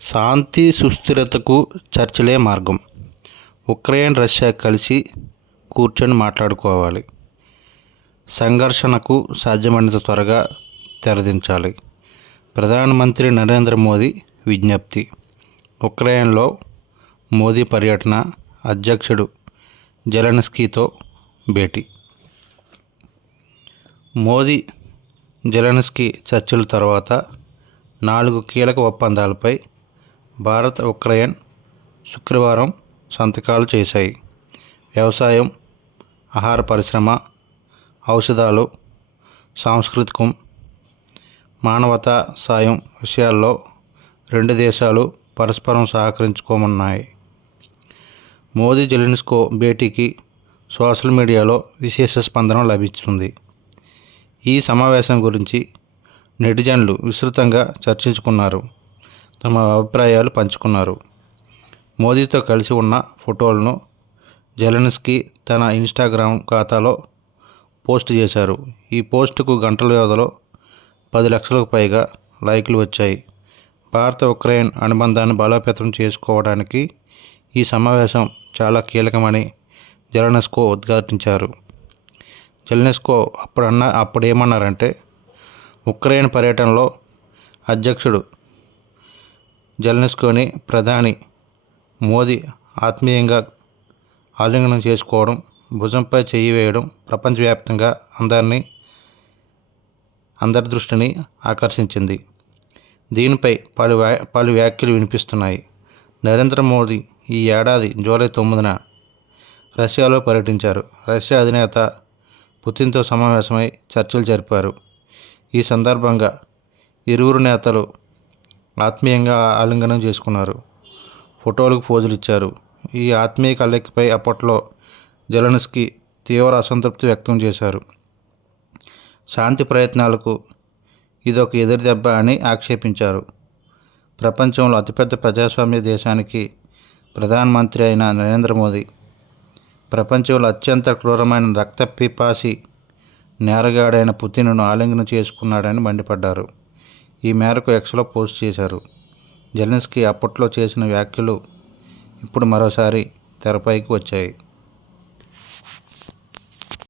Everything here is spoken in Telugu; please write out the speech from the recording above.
శాంతి సుస్థిరతకు చర్చలే మార్గం. ఉక్రెయిన్ రష్యా కలిసి కూర్చొని మాట్లాడుకోవాలి. సంఘర్షణకు సాధ్యమైనంత త్వరగా తెరదించాలి. ప్రధానమంత్రి నరేంద్ర మోదీ విజ్ఞప్తి. ఉక్రెయిన్లో మోదీ పర్యటన, అధ్యక్షుడు జెలెన్స్కీతో భేటీ. మోదీ జెలెన్స్కీ చర్చల తర్వాత 4 కీలక ఒప్పందాలపై భారత్, ఉక్రెయిన్ శుక్రవారం సంతకాలు చేశాయి. వ్యవసాయం, ఆహార పరిశ్రమ, ఔషధాలు, సాంస్కృతికం, మానవతా సాయం విషయాల్లో రెండు దేశాలు పరస్పరం సహకరించుకోనున్నాయి. మోదీ జెలెన్స్కీ భేటీకి సోషల్ మీడియాలో విశేష స్పందన లభిస్తుంది. ఈ సమావేశం గురించి నెటిజన్లు విస్తృతంగా చర్చించుకున్నారు, తమ అభిప్రాయాలు పంచుకున్నారు. మోదీతో కలిసి ఉన్న ఫోటోలను జెలెన్స్కీ తన ఇన్స్టాగ్రామ్ ఖాతాలో పోస్ట్ చేశారు. ఈ పోస్టుకు గంటల వ్యవధిలో 10 లక్షలకు పైగా లైకులు వచ్చాయి. భారత ఉక్రెయిన్ అనుబంధాన్ని బలోపేతం చేసుకోవడానికి ఈ సమావేశం చాలా కీలకమని జెలెన్స్కీ ఉద్ఘాటించారు. జెలెన్స్కీ అప్పుడేమన్నారంటే, ఉక్రెయిన్ పర్యటనలో అధ్యక్షుడు జెలెన్స్కీని ప్రధాని మోదీ ఆత్మీయంగా ఆలింగనం చేసుకోవడం, భుజంపై చెయ్యి వేయడం ప్రపంచవ్యాప్తంగా అందరి దృష్టిని ఆకర్షించింది. దీనిపై పలు వ్యాఖ్యలు వినిపిస్తున్నాయి. నరేంద్ర మోదీ ఈ ఏడాది జూలై 9న రష్యాలో పర్యటించారు. రష్యా అధినేత పుతిన్తో సమావేశమై చర్చలు జరిపారు. ఈ సందర్భంగా ఇరువురు నేతలు ఆత్మీయంగా ఆలింగనం చేసుకున్నారు, ఫోటోలకు పోజులు ఇచ్చారు. ఈ ఆత్మీయ కలయికపై అప్పట్లో జెలెన్స్కీ తీవ్ర అసంతృప్తి వ్యక్తం చేశారు. శాంతి ప్రయత్నాలకు ఇదొక ఎదురుదెబ్బ అని ఆక్షేపించారు. ప్రపంచంలో అతిపెద్ద ప్రజాస్వామ్య దేశానికి ప్రధానమంత్రి అయిన నరేంద్ర మోదీ ప్రపంచంలో అత్యంత క్రూరమైన రక్తపిపాసి నేరగాడైన పుతిన్ను ఆలింగనం చేసుకున్నాడని మండిపడ్డారు. ఈ మేరకు ఎక్స్లో పోస్ట్ చేశారు. జెలెన్స్కీ అప్పట్లో చేసిన వ్యాఖ్యలు ఇప్పుడు మరోసారి తెరపైకి వచ్చాయి.